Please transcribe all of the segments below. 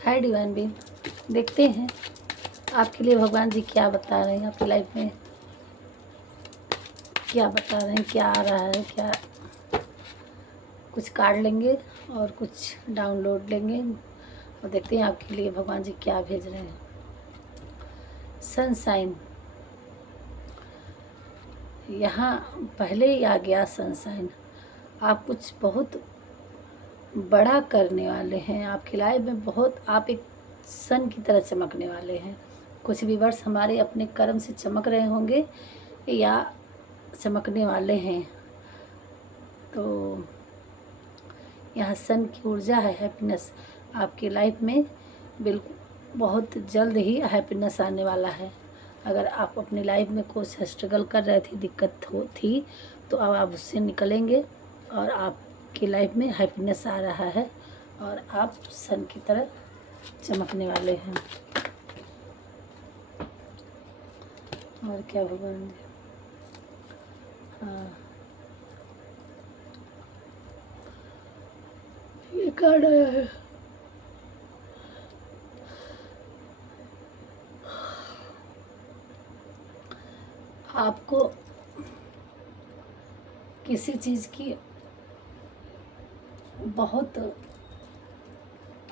Hi divine been, देखते हैं आपके लिए भगवान जी क्या बता रहे हैं, आपकी लाइफ में क्या बता रहे हैं, क्या आ रहा है, क्या। कुछ कार्ड लेंगे और कुछ डाउनलोड लेंगे और देखते हैं आपके लिए भगवान जी क्या भेज रहे हैं। सनसाइन, यहाँ पहले ही आ गया सनसाइन। आप कुछ बहुत बड़ा करने वाले हैं, आपकी लाइफ में बहुत, आप एक सन की तरह चमकने वाले हैं। कुछ व्यूअर्स हमारे अपने कर्म से चमक रहे होंगे या चमकने वाले हैं। तो यहाँ सन की ऊर्जा है, हैप्पीनेस आपकी लाइफ में। बिल्कुल बहुत जल्द ही हैप्पीनेस आने वाला है। अगर आप अपनी लाइफ में कुछ स्ट्रगल कर रहे थे, दिक्कत थी, तो अब आप उससे निकलेंगे और आपकी लाइफ में हैप्पीनेस आ रहा है और आप सन की तरह चमकने वाले हैं। और क्या भगवान जी, हाँ ये कार्ड आया है। आपको किसी चीज़ की बहुत,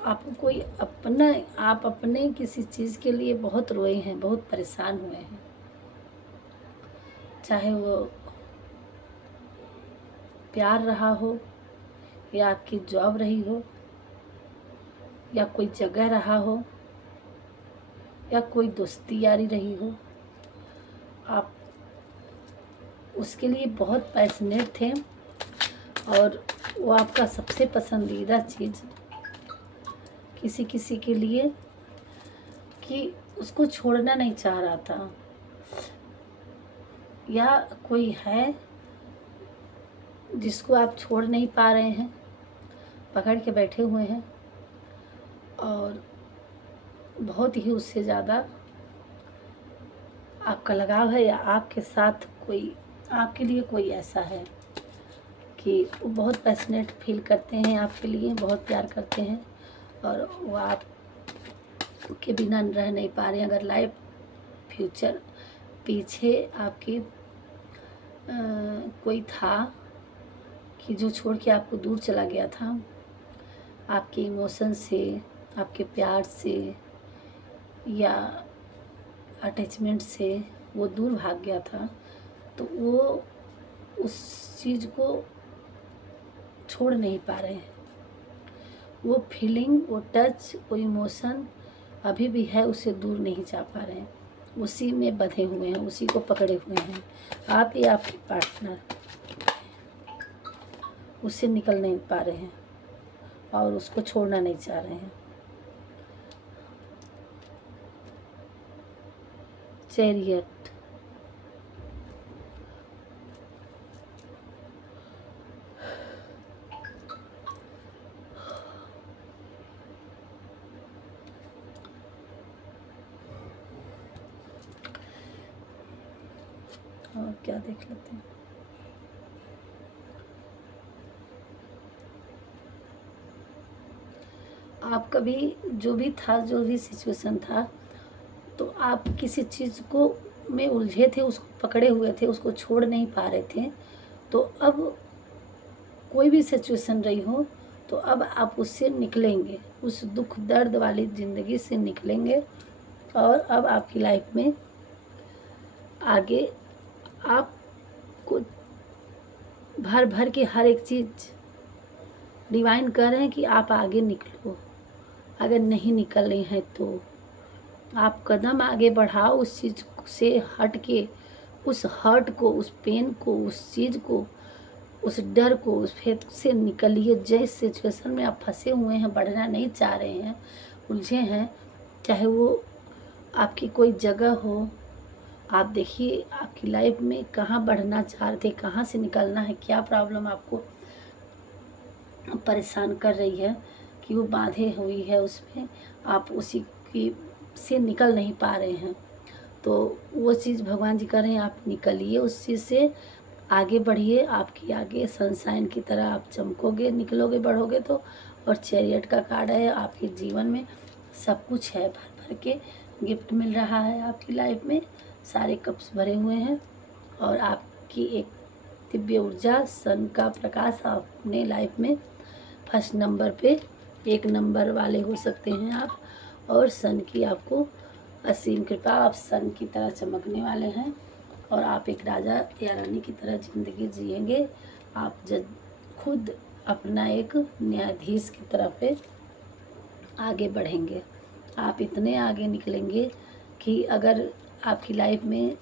आपको कोई अपना, आप अपने किसी चीज़ के लिए बहुत रोए हैं, बहुत परेशान हुए हैं। चाहे वो प्यार रहा हो या आपकी जॉब रही हो या कोई जगह रहा हो या कोई दोस्ती यारी रही हो, आप उसके लिए बहुत पैशनेट थे और वो आपका सबसे पसंदीदा चीज़ किसी किसी के लिए कि उसको छोड़ना नहीं चाह रहा था, या कोई है जिसको आप छोड़ नहीं पा रहे हैं, पकड़ के बैठे हुए हैं और बहुत ही उससे ज़्यादा आपका लगाव है, या आपके साथ कोई, आपके लिए कोई ऐसा है कि वो बहुत पैशनेट फील करते हैं आपके लिए, बहुत प्यार करते हैं और वो आप के बिना रह नहीं पा रहे हैं। अगर लाइफ फ्यूचर पीछे आपकी कोई था कि जो छोड़ के आपको दूर चला गया था, आपके इमोशन से, आपके प्यार से या अटैचमेंट से वो दूर भाग गया था, तो वो उस चीज़ को छोड़ नहीं पा रहे हैं। वो फीलिंग, वो टच, वो इमोशन अभी भी है, उससे दूर नहीं जा पा रहे हैं, उसी में बंधे हुए हैं, उसी को पकड़े हुए हैं। आप या आपके पार्टनर उससे निकल नहीं पा रहे हैं और उसको छोड़ना नहीं चाह रहे हैं। चैरियट, और क्या देख लेते हैं। आप कभी जो भी था, जो भी सिचुएशन था, तो आप किसी चीज़ को में उलझे थे, उसको पकड़े हुए थे, उसको छोड़ नहीं पा रहे थे। तो अब कोई भी सिचुएशन रही हो, तो अब आप उससे निकलेंगे, उस दुख दर्द वाली ज़िंदगी से निकलेंगे और अब आपकी लाइफ में आगे आपको भर भर के हर एक चीज़ डिवाइन कह रहे हैं कि आप आगे निकलो। अगर नहीं निकल रही हैं तो आप कदम आगे बढ़ाओ, उस चीज़ से हट के, उस हर्ट को, उस पेन को, उस चीज़ को, उस डर को, उस फेथ से निकलिए। जिस सिचुएशन में आप फंसे हुए हैं, बढ़ना नहीं चाह रहे हैं, उलझे हैं, चाहे वो आपकी कोई जगह हो, आप देखिए आपकी लाइफ में कहाँ बढ़ना चाह रहे थे, कहाँ से निकलना है, क्या प्रॉब्लम आपको परेशान कर रही है कि वो बांधे हुई है उसमें, आप उसी की से निकल नहीं पा रहे हैं। तो वो चीज़ भगवान जी कह रहे हैं, आप निकलिए उस चीज़ से, आगे बढ़िए। आपकी आगे सनशाइन की तरह आप चमकोगे, निकलोगे, बढ़ोगे तो। और चैरियट का कार्ड है आपके जीवन में सब कुछ है, भर भर के गिफ्ट मिल रहा है आपकी लाइफ में, सारे कप्स भरे हुए हैं। और आपकी एक दिव्य ऊर्जा, सन का प्रकाश अपने लाइफ में फर्स्ट नंबर पे, 1 नंबर वाले हो सकते हैं आप। और सन की आपको असीम कृपा, आप सन की तरह चमकने वाले हैं और आप एक राजा या रानी की तरह ज़िंदगी जिएंगे। आप जज खुद अपना एक न्यायाधीश की तरह पे आगे बढ़ेंगे। आप इतने आगे निकलेंगे कि अगर आपकी लाइफ में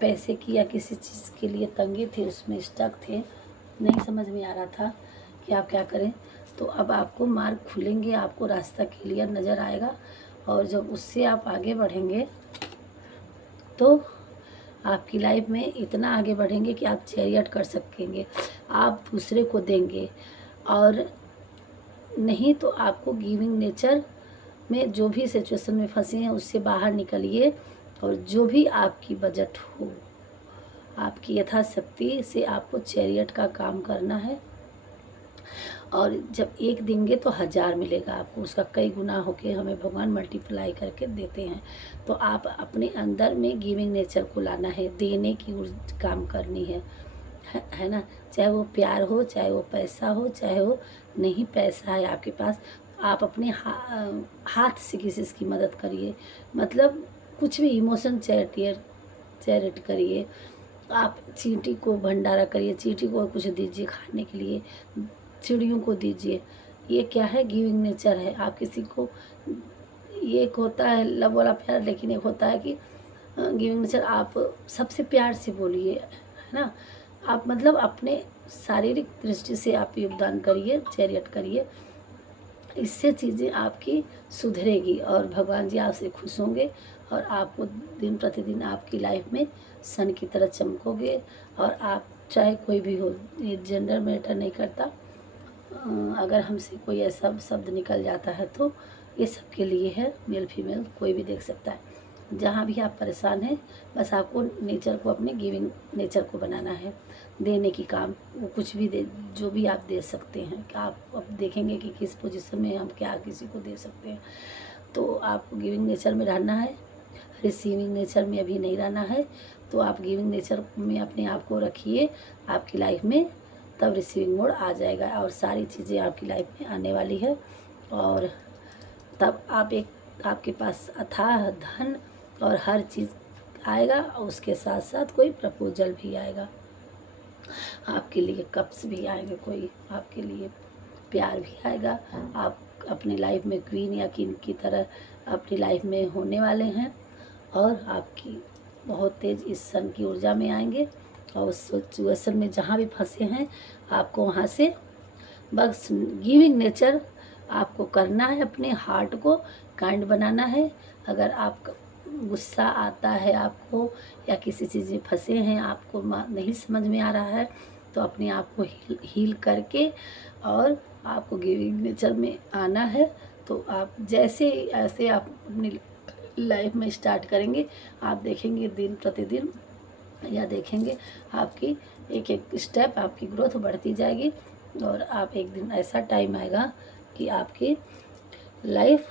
पैसे की या किसी चीज़ के लिए तंगी थी, उसमें स्टक थे, नहीं समझ में आ रहा था कि आप क्या करें, तो अब आपको मार्ग खुलेंगे, आपको रास्ता क्लियर नज़र आएगा। और जब उससे आप आगे बढ़ेंगे तो आपकी लाइफ में इतना आगे बढ़ेंगे कि आप चैरियट कर सकेंगे, आप दूसरे को देंगे। और नहीं तो आपको गिविंग नेचर में जो भी सिचुएशन में फंसे हैं उससे बाहर निकलिए, और जो भी आपकी बजट हो, आपकी यथाशक्ति से आपको चैरियट का काम करना है। और जब 1 देंगे तो 1000 मिलेगा आपको, उसका कई गुना होके हमें भगवान मल्टीप्लाई करके देते हैं। तो आप अपने अंदर में गिविंग नेचर को लाना है, देने की काम करनी है ना। चाहे वो प्यार हो, चाहे वो पैसा हो, चाहे वो नहीं पैसा है आपके पास, आप अपने हाथ से किसी की मदद करिए, मतलब कुछ भी इमोशन चैरिट करिए। आप चींटी को भंडारा करिए, चींटी को कुछ दीजिए खाने के लिए, चिड़ियों को दीजिए। ये क्या है, गिविंग नेचर है। आप किसी को, ये एक होता है लव वाला प्यार, लेकिन एक होता है कि गिविंग नेचर, आप सबसे प्यार से बोलिए, है ना। आप मतलब अपने शारीरिक दृष्टि से आप योगदान करिए, चैरियट करिए, इससे चीज़ें आपकी सुधरेगी और भगवान जी आपसे खुश होंगे और आपको दिन प्रतिदिन आपकी लाइफ में सन की तरह चमकोगे। और आप चाहे कोई भी हो, ये जेंडर मैटर नहीं करता। अगर हमसे कोई ऐसा शब्द निकल जाता है तो ये सबके लिए है, मेल फीमेल कोई भी देख सकता है। जहाँ भी आप परेशान हैं, बस आपको नेचर को, अपने गिविंग नेचर को बनाना है, देने की काम, वो कुछ भी दे, जो भी आप दे सकते हैं। कि आप अब देखेंगे कि किस पोजीशन में हम क्या किसी को दे सकते हैं। तो आपको गिविंग नेचर में रहना है, रिसीविंग नेचर में अभी नहीं रहना है। तो आप गिविंग नेचर में अपने आप को रखिए आपकी लाइफ में, तब रिसीविंग मोड आ जाएगा और सारी चीज़ें आपकी लाइफ में आने वाली है। और तब आपके पास अथाह धन और हर चीज़ आएगा, और उसके साथ साथ कोई प्रपोजल भी आएगा आपके लिए, कप्स भी आएंगे, कोई आपके लिए प्यार भी आएगा। आप अपनी लाइफ में क्वीन या किंग की तरह अपनी लाइफ में होने वाले हैं और आपकी बहुत तेज़ इस सन की ऊर्जा में आएंगे। और उस सिचुएशन में जहाँ भी फंसे हैं, आपको वहाँ से बस गिविंग नेचर आपको करना है, अपने हार्ट को काइंड बनाना है। अगर आप गुस्सा आता है आपको, या किसी चीज़ में फंसे हैं, आपको नहीं समझ में आ रहा है, तो अपने आप को हील करके और आपको गिविंग नेचर में आना है। तो आप जैसे ऐसे आप अपनी लाइफ में स्टार्ट करेंगे, आप देखेंगे दिन प्रतिदिन, या देखेंगे आपकी एक एक स्टेप, आपकी ग्रोथ बढ़ती जाएगी। और आप एक दिन ऐसा टाइम आएगा कि आपकी लाइफ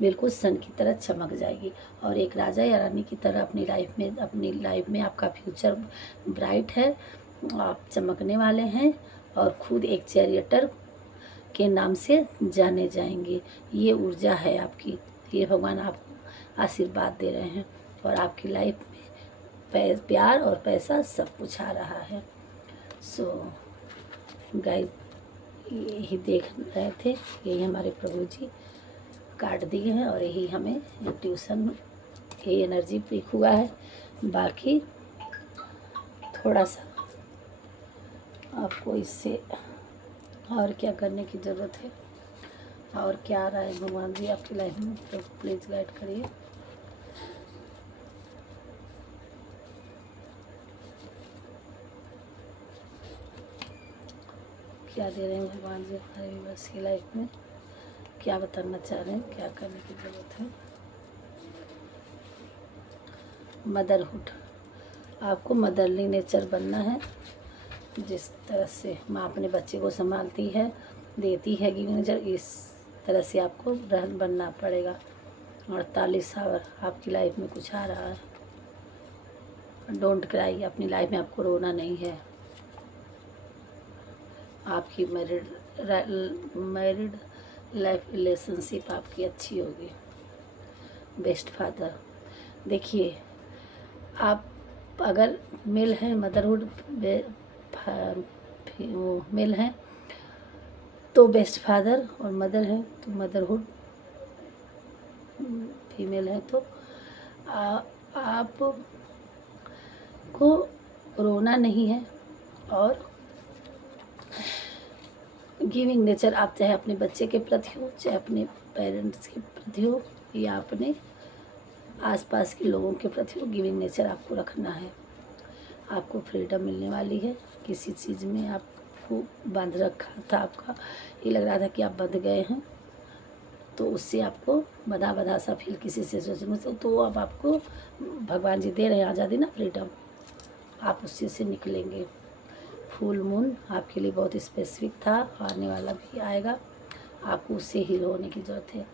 बिल्कुल सन की तरह चमक जाएगी और एक राजा या रानी की तरह अपनी लाइफ में आपका फ्यूचर ब्राइट है। आप चमकने वाले हैं और खुद एक चैरियटर के नाम से जाने जाएंगे। ये ऊर्जा है आपकी, ये भगवान आपको आशीर्वाद दे रहे हैं और आपकी लाइफ में प्यार और पैसा सब कुछ आ रहा है। सो गाइस, यही देख रहे थे, यही हमारे प्रभु जी काट दिए हैं और यही हमें ट्यूशन, यही एनर्जी पिक हुआ है। बाकी थोड़ा सा आपको इससे और क्या करने की ज़रूरत है और क्या आ रहा है भगवान जी आपकी लाइफ में, तो प्लीज़ गाइड करिए। क्या दे रहे हैं भगवान जी हमारे व्यूअर्स की लाइफ में, क्या बताना चाह रहे हैं, क्या करने की ज़रूरत है। मदरहुड, आपको मदरली नेचर बनना है। जिस तरह से माँ अपने बच्चे को संभालती है, देती है गिविंग नेचर, इस तरह से आपको रहन बनना पड़ेगा। 48 आवर आपकी लाइफ में कुछ आ रहा है। डोंट क्राई, अपनी लाइफ में आपको रोना नहीं है। आपकी मैरिड लाइफ रिलेशनशिप आपकी अच्छी होगी। बेस्ट फादर, देखिए आप अगर मेल हैं, मदरहुड वो मेल हैं तो बेस्ट फादर, और मदर हैं तो मदरहुड फीमेल है, तो आप को रोना नहीं है। और गिविंग नेचर, आप चाहे अपने बच्चे के प्रति हो, चाहे अपने पेरेंट्स के प्रति हो, या अपने आसपास के लोगों के प्रति हो, गिविंग नेचर आपको रखना है। आपको फ्रीडम मिलने वाली है। किसी चीज़ में आपको बांध रखा था, आपका ये लग रहा था कि आप बंध गए हैं, तो उससे आपको बंधा सा फील किसी सिचुएशन में, तो अब आपको भगवान जी दे रहे हैं आज़ादी ना, फ्रीडम, आप उस चीज़ से निकलेंगे। फुल मून आपके लिए बहुत स्पेसिफिक था, आने वाला भी आएगा। आपको उससे हील होने की ज़रूरत है।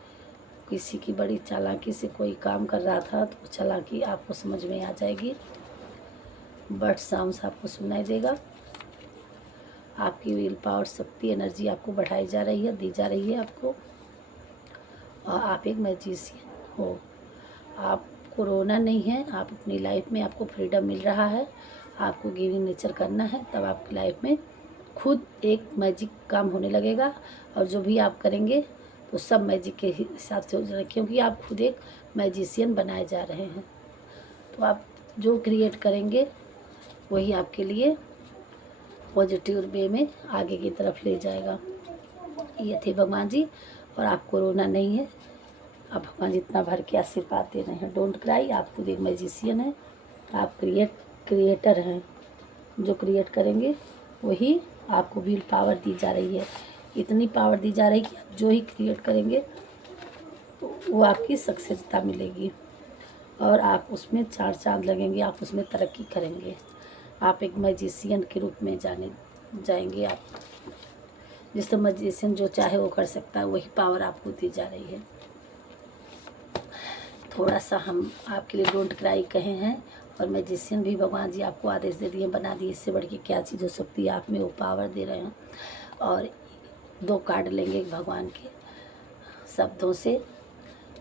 किसी की बड़ी चालाकी से कोई काम कर रहा था तो चालाकी आपको समझ में आ जाएगी। बर्ड साउंड्स आपको सुनाई देगा। आपकी विल पावर, शक्ति, एनर्जी आपको बढ़ाई जा रही है, दी जा रही है आपको। और आप एक मैजिशियन हो। आपको रोना नहीं है। आप अपनी लाइफ में, आपको फ्रीडम मिल रहा है। आपको गिविंग नेचर करना है, तब आपकी लाइफ में खुद एक मैजिक काम होने लगेगा। और जो भी आप करेंगे तो सब मैजिक के हिसाब से हो जाएगा, क्योंकि आप खुद एक मैजिशियन बनाए जा रहे हैं। तो आप जो क्रिएट करेंगे वही आपके लिए पॉजिटिव वे में आगे की तरफ ले जाएगा। ये थे भगवान जी, और आपको रोना नहीं है। आप भगवान जी इतना भर के आशीर्वाद दे रहे हैं। डोंट क्राई, आप खुद एक मैजिशियन हैं। आप क्रिएटर हैं। जो क्रिएट करेंगे वही आपको विल पावर दी जा रही है। इतनी पावर दी जा रही है कि आप जो ही क्रिएट करेंगे तो वो आपकी सक्सेसता मिलेगी, और आप उसमें चार चांद लगेंगे। आप उसमें तरक्की करेंगे। आप एक मैजिशियन के रूप में जाएंगे। आप जिस मैजिशियन जो चाहे वो कर सकता है, वही पावर आपको दी जा रही है। थोड़ा सा हम आपके लिए डोंट क्राई कहे हैं, और मैजिशियन भी भगवान जी आपको आदेश दे दिए, बना दिए। इससे बढ़ के क्या चीज़ हो सकती है। आप में वो पावर दे रहे हैं। और 2 कार्ड लेंगे भगवान के शब्दों से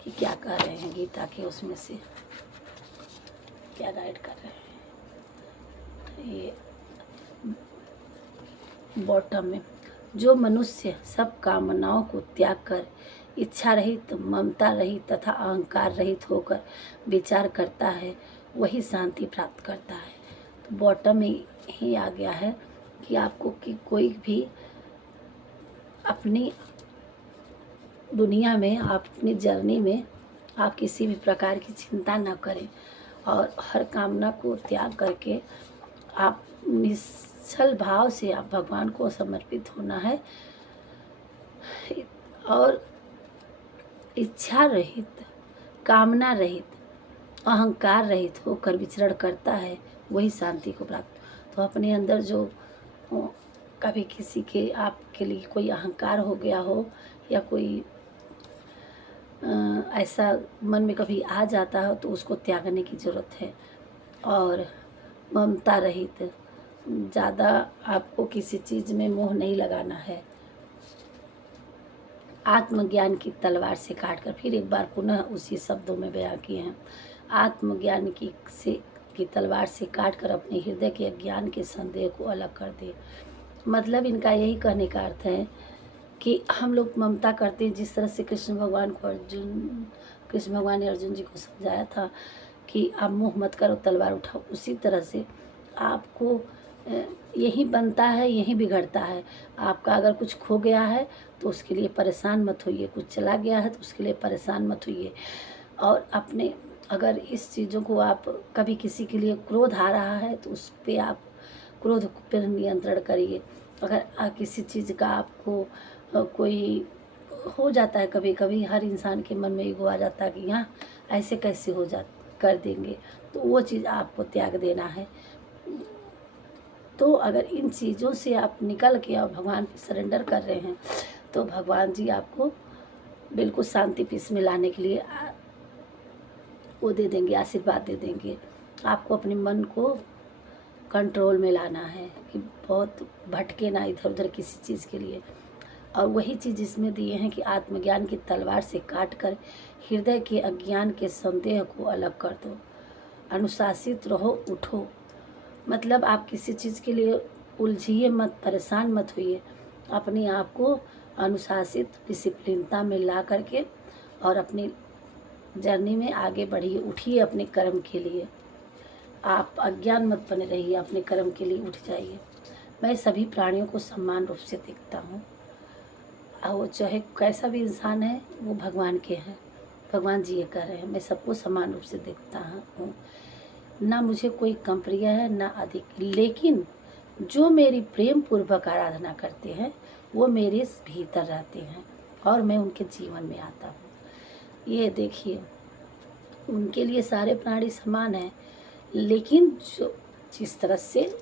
कि क्या कह रहे हैं गीता के, उसमें से क्या गाइड कर रहे हैं। ये बॉटम में, जो मनुष्य सब कामनाओं को त्याग कर इच्छा रहित, ममता रहित तथा अहंकार रहित होकर विचार करता है, वही शांति प्राप्त करता है। तो बॉटम में ही आ गया है कि आपको कि कोई भी अपनी दुनिया में, आप अपनी जर्नी में आप किसी भी प्रकार की चिंता न करें, और हर कामना को त्याग करके आप निश्चल भाव से आप भगवान को समर्पित होना है। और इच्छा रहित, कामना रहित, अहंकार रहित होकर विचरण करता है, वही शांति को प्राप्त। तो अपने अंदर जो कभी किसी के आपके लिए कोई अहंकार हो गया हो, या कोई ऐसा मन में कभी आ जाता हो, तो उसको त्यागने की ज़रूरत है। और ममता रहित, ज़्यादा आपको किसी चीज़ में मोह नहीं लगाना है। आत्मज्ञान की तलवार से काटकर, फिर एक बार पुनः उसी शब्दों में बयां किए हैं, आत्मज्ञान की तलवार से काटकर अपने हृदय के अज्ञान के संदेह को अलग कर दे। मतलब इनका यही कहने का अर्थ है कि हम लोग ममता करते हैं। जिस तरह से कृष्ण भगवान ने अर्जुन जी को समझाया था कि आप मोह मत करो, तलवार उठाओ, उसी तरह से आपको यही बनता है, यही बिगड़ता है। आपका अगर कुछ खो गया है तो उसके लिए परेशान मत होइए, कुछ चला गया है तो उसके लिए परेशान मत होइए। और अपने अगर इस चीज़ों को आप कभी किसी के लिए क्रोध आ रहा है तो उस पर आप क्रोध पर नियंत्रण करिए। अगर किसी चीज़ का आपको कोई हो जाता है, कभी कभी हर इंसान के मन में ईगो आ जाता है कि यहाँ ऐसे कैसे कर देंगे, तो वो चीज़ आपको त्याग देना है। तो अगर इन चीज़ों से आप निकल के और भगवान पे सरेंडर कर रहे हैं, तो भगवान जी आपको बिल्कुल शांति पीस में लाने के लिए वो दे देंगे, आशीर्वाद दे देंगे। आपको अपने मन को कंट्रोल में लाना है कि बहुत भटके ना इधर उधर किसी चीज़ के लिए। और वही चीज़ इसमें दिए हैं कि आत्मज्ञान की तलवार से काट कर हृदय के अज्ञान के संदेह को अलग कर दो। अनुशासित रहो, उठो। मतलब आप किसी चीज़ के लिए उलझिए मत, परेशान मत होइए। अपने आप को अनुशासित डिसिप्लिनता में ला करके और अपनी जर्नी में आगे बढ़िए, उठिए अपने कर्म के लिए। आप अज्ञान मत बने रहिए, अपने कर्म के लिए उठ जाइए। मैं सभी प्राणियों को समान रूप से देखता हूँ, और वो चाहे कैसा भी इंसान है, वो भगवान के हैं। भगवान जी ये कह रहे हैं, मैं सबको समान रूप से देखता हूँ। ना मुझे कोई कम प्रिय है ना अधिक, लेकिन जो मेरी प्रेम पूर्वक आराधना करते हैं वो मेरे भीतर रहते हैं और मैं उनके जीवन में आता हूँ। ये देखिए, उनके लिए सारे प्राणी समान हैं, लेकिन जो जिस तरह से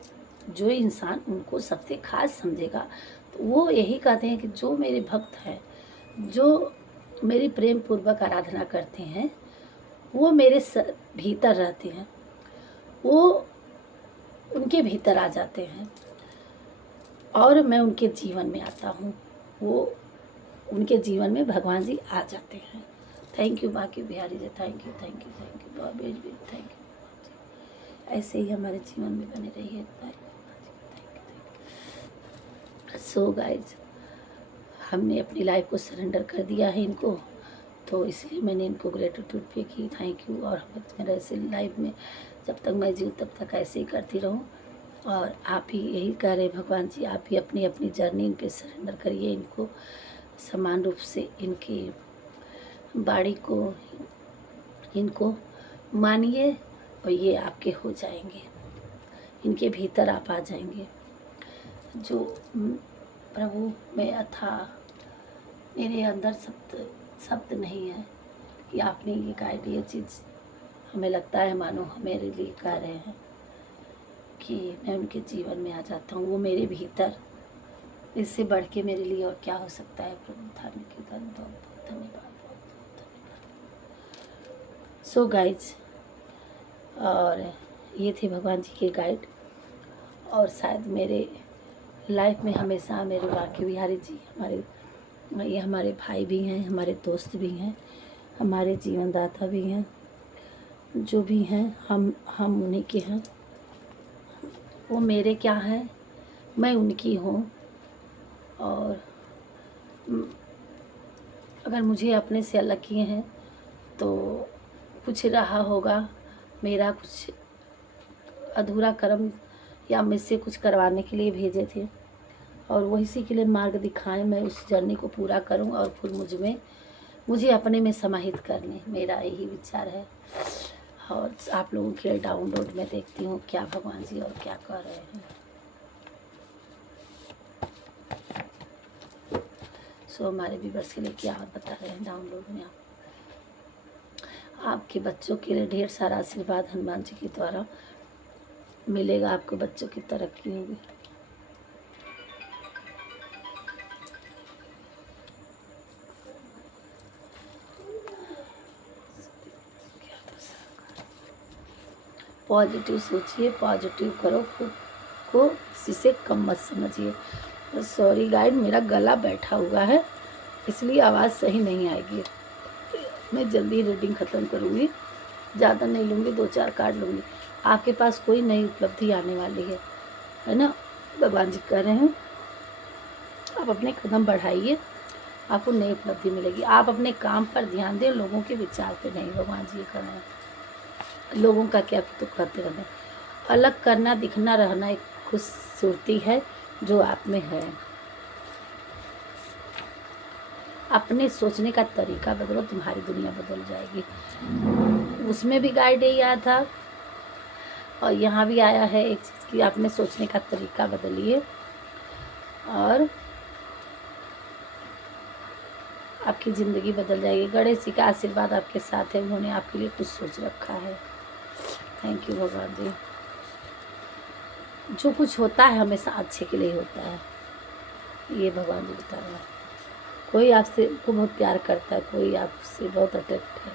जो इंसान उनको सबसे खास समझेगा, तो वो यही कहते हैं कि जो मेरे भक्त हैं, जो मेरी प्रेम पूर्वक आराधना करते हैं, वो मेरे भीतर रहते हैं, वो उनके भीतर आ जाते हैं और मैं उनके जीवन में आता हूँ। वो उनके जीवन में भगवान जी आ जाते हैं। थैंक यू बाकी Bihari ji, thank you thank you thank you, बहुत बेज बेज थैंक यू। ऐसे ही हमारे जीवन में बने रहिए। सो गाइज, हमने अपनी लाइफ को सरेंडर कर दिया है इनको, तो इसलिए मैंने इनको ग्रेटिट्यूड पे की, थैंक यू। और मेरा ऐसे लाइफ में जब तक मैं जीऊँ तब तक ऐसे ही करती रहूँ। और आप ही यही कह रहे भगवान जी, आप ही अपनी अपनी जर्नी इन पे सरेंडर करिए, इनको समान रूप से इनकी बाड़ी को इनको मानिए और ये आपके हो जाएंगे, इनके भीतर आप आ जाएंगे। जो प्रभु में अथा मेरे अंदर शब्द नहीं है कि आपने ये गाइड, ये चीज़ हमें लगता है मानो मेरे लिए कह रहे हैं कि मैं उनके जीवन में आ जाता हूँ, वो मेरे भीतर। इससे बढ़ के मेरे लिए और क्या हो सकता है प्रभु। धन्यवाद, बहुत बहुत धन्यवाद, बहुत बहुत धन्यवाद। सो गाइज, और ये थे भगवान जी के गाइड। और शायद मेरे लाइफ में हमेशा मेरे बांके बिहारी जी ये हमारे भाई भी हैं, हमारे दोस्त भी हैं, हमारे जीवनदाता भी हैं, जो भी हैं हम उन्हीं के हैं। वो मेरे क्या हैं, मैं उनकी हूँ। और अगर मुझे अपने से अलग किए हैं तो कुछ रहा होगा, मेरा कुछ अधूरा कर्म या मुझसे कुछ करवाने के लिए भेजे थे, और वही इसी के लिए मार्ग दिखाएं। मैं उस जर्नी को पूरा करूं और फिर मुझे अपने में समाहित कर लें, मेरा यही विचार है। और आप लोगों के लिए डाउनलोड में देखती हूँ क्या भगवान जी और क्या कर रहे हैं। सो हमारे व्यूअर्स के लिए क्या बता रहे हैं डाउनलोड में। आपके बच्चों के लिए ढेर सारा आशीर्वाद हनुमान जी के द्वारा मिलेगा, आपके बच्चों की तरक्की होगी। पॉजिटिव सोचिए, पॉजिटिव करो, खुद को किसी से कम मत समझिए। सॉरी गाइड, मेरा गला बैठा हुआ है इसलिए आवाज़ सही नहीं आएगी। मैं जल्दी रीडिंग ख़त्म करूँगी, ज़्यादा नहीं लूँगी, 2-4 कार्ड लूँगी। आपके पास कोई नई उपलब्धि आने वाली है ना, भगवान जी कह रहे हैं आप अपने कदम बढ़ाइए, आपको नई उपलब्धि मिलेगी। आप अपने काम पर ध्यान दें, लोगों के विचार पे नहीं। भगवान जी कह रहे हैं लोगों का क्या तो करते रहना। अलग करना, दिखना, रहना एक खूबसूरती है जो आप में है। अपने सोचने का तरीका बदलो, तुम्हारी दुनिया बदल जाएगी। उसमें भी गाइड यही आया था और यहाँ भी आया है एक चीज़ की, अपने सोचने का तरीका बदलिए और आपकी ज़िंदगी बदल जाएगी। गणेश जी का आशीर्वाद आपके साथ है, उन्होंने आपके लिए कुछ सोच रखा है। थैंक यू भगवान जी। जो कुछ होता है हमेशा अच्छे के लिए होता है, ये भगवान जी बता रहे हैं। कोई आपसे को बहुत प्यार करता है, कोई आपसे बहुत अट्रैक्ट है।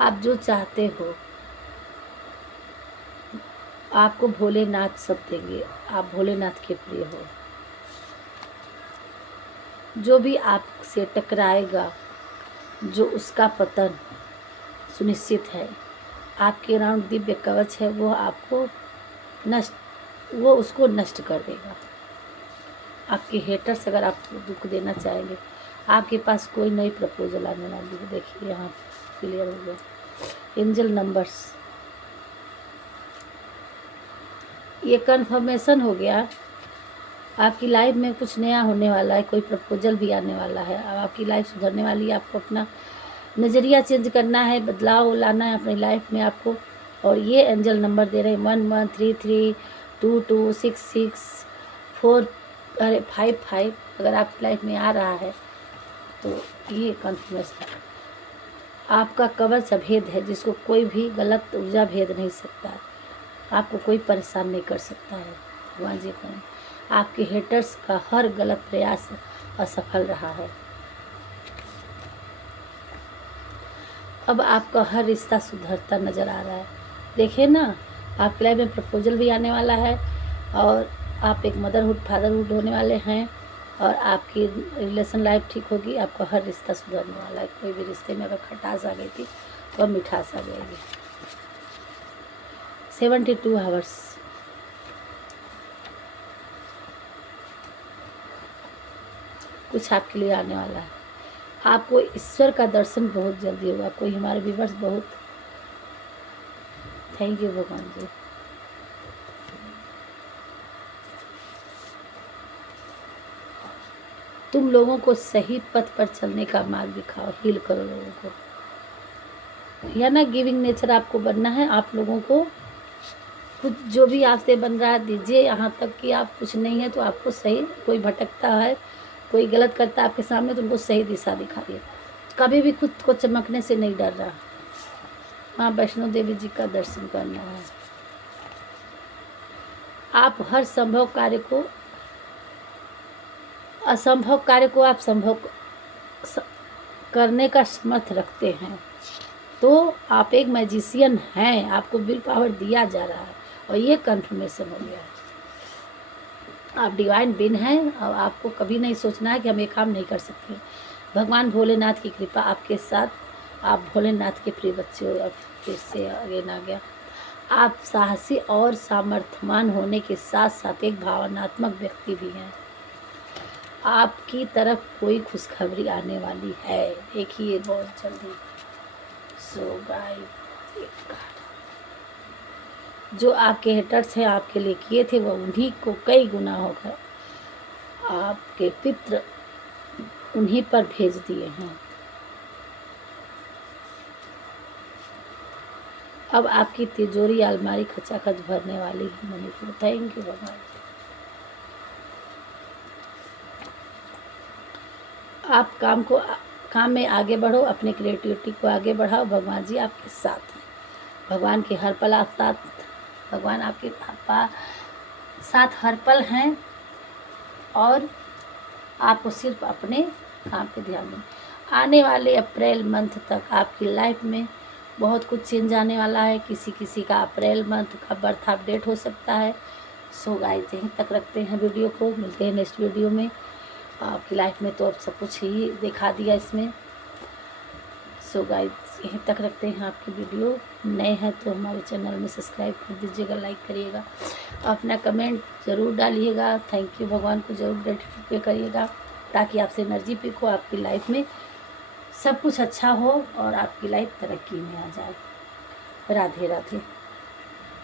आप जो चाहते हो आपको भोलेनाथ सब देंगे। आप भोलेनाथ के प्रिय हो। जो भी आपसे टकराएगा, जो उसका पतन सुनिश्चित है। आपके अराउंड दिव्य कवच है, वो उसको नष्ट कर देगा। आपके हेटर्स अगर आपको दुख देना चाहेंगे, आपके पास कोई नई प्रपोजल आने वाली है। देखिए यहाँ क्लियर हो गया। एंजल नंबर्स, ये कन्फर्मेशन हो गया। आपकी लाइफ में कुछ नया होने वाला है, कोई प्रपोजल भी आने वाला है। अब आपकी लाइफ सुधरने वाली है। आपको अपना नज़रिया चेंज करना है, बदलाव लाना है अपनी लाइफ में आपको। और ये एंजल नंबर दे रहे हैं 1133 22 66 4 55। अगर आपकी लाइफ में आ रहा है तो ये कन्फर्मेशन। आपका कवच अभेद है, जिसको कोई भी गलत ऊर्जा भेद नहीं सकता है। आपको कोई परेशान नहीं कर सकता है। भगवान जी कहें आपके हेटर्स का हर गलत प्रयास असफल रहा है। अब आपका हर रिश्ता सुधरता नज़र आ रहा है। देखिए ना, आपकी लाइफ में प्रपोजल भी आने वाला है और आप एक मदरहुड फादरहुड होने वाले हैं और आपकी रिलेशन लाइफ ठीक होगी। आपका हर रिश्ता सुधरने वाला है। कोई भी रिश्ते में अगर खटास आ गई थी तो अब मिठास आ जाएगी। 72 आवर्स कुछ आपके लिए आने वाला है। आपको ईश्वर का दर्शन बहुत जल्दी होगा। कोई हमारे व्यूअर्स बहुत थैंक यू भगवान जी। तुम लोगों को सही पथ पर चलने का मार्ग दिखाओ। हील करो लोगों को, या ना गिविंग नेचर आपको बनना है। आप लोगों को कुछ जो भी आपसे बन रहा है दीजिए, यहाँ तक कि आप कुछ नहीं है तो आपको सही, कोई भटकता है, कोई गलत करता है आपके सामने तो उनको सही दिशा दिखाइए। कभी भी खुद को चमकने से नहीं डर रहा। माँ वैष्णो देवी जी का दर्शन करना है। आप हर संभव कार्य को, असंभव कार्य को आप संभव करने का समर्थ रखते हैं। तो आप एक मैजिशियन हैं। आपको विल पावर दिया जा रहा है और ये कन्फर्मेशन हो गया है। आप डिवाइन बीइंग हैं और आपको कभी नहीं सोचना है कि हम ये काम नहीं कर सकते। भगवान भोलेनाथ की कृपा आपके साथ। आप भोलेनाथ के प्रिय बच्चे हो। अब फिर से आगे ना गया। आप साहसी और सामर्थ्यवान होने के साथ साथ एक भावनात्मक व्यक्ति भी हैं। आपकी तरफ कोई खुशखबरी आने वाली है, देखिए बहुत जल्दी। सो गाइस, जो आपके हेटर्स हैं आपके लिए किए थे वो उन्हीं को कई गुना होकर आपके पितृ उन्हीं पर भेज दिए हैं। अब आपकी तिजोरी अलमारी खचाखच भरने वाली है। मणिपुर, थैंक यू भगवान। आप काम में आगे बढ़ो, अपने क्रिएटिविटी को आगे बढ़ाओ। भगवान जी आपके साथ हैं। भगवान के हर पल आप साथ, भगवान आपके साथ हर पल हैं और आपको सिर्फ अपने काम पे ध्यान दें। आने वाले अप्रैल मंथ तक आपकी लाइफ में बहुत कुछ चेंज आने वाला है। किसी का अप्रैल मंथ का बर्थ अपडेट हो सकता है। सो गाइस, यहीं तक रखते हैं वीडियो को। मिलते हैं नेक्स्ट वीडियो में। आपकी लाइफ में तो अब सब कुछ ही दिखा दिया इसमें। सो गाइस, यहीं तक रखते हैं आपकी वीडियो। नए हैं तो हमारे चैनल में सब्सक्राइब कर दीजिएगा, लाइक करिएगा, अपना कमेंट ज़रूर डालिएगा। थैंक यू भगवान को ज़रूर ग्रेटिट्यूड पे करिएगा ताकि आपसे एनर्जी पिक हो, आपकी लाइफ में सब कुछ अच्छा हो और आपकी लाइफ तरक्की में आ जाए। राधे राधे।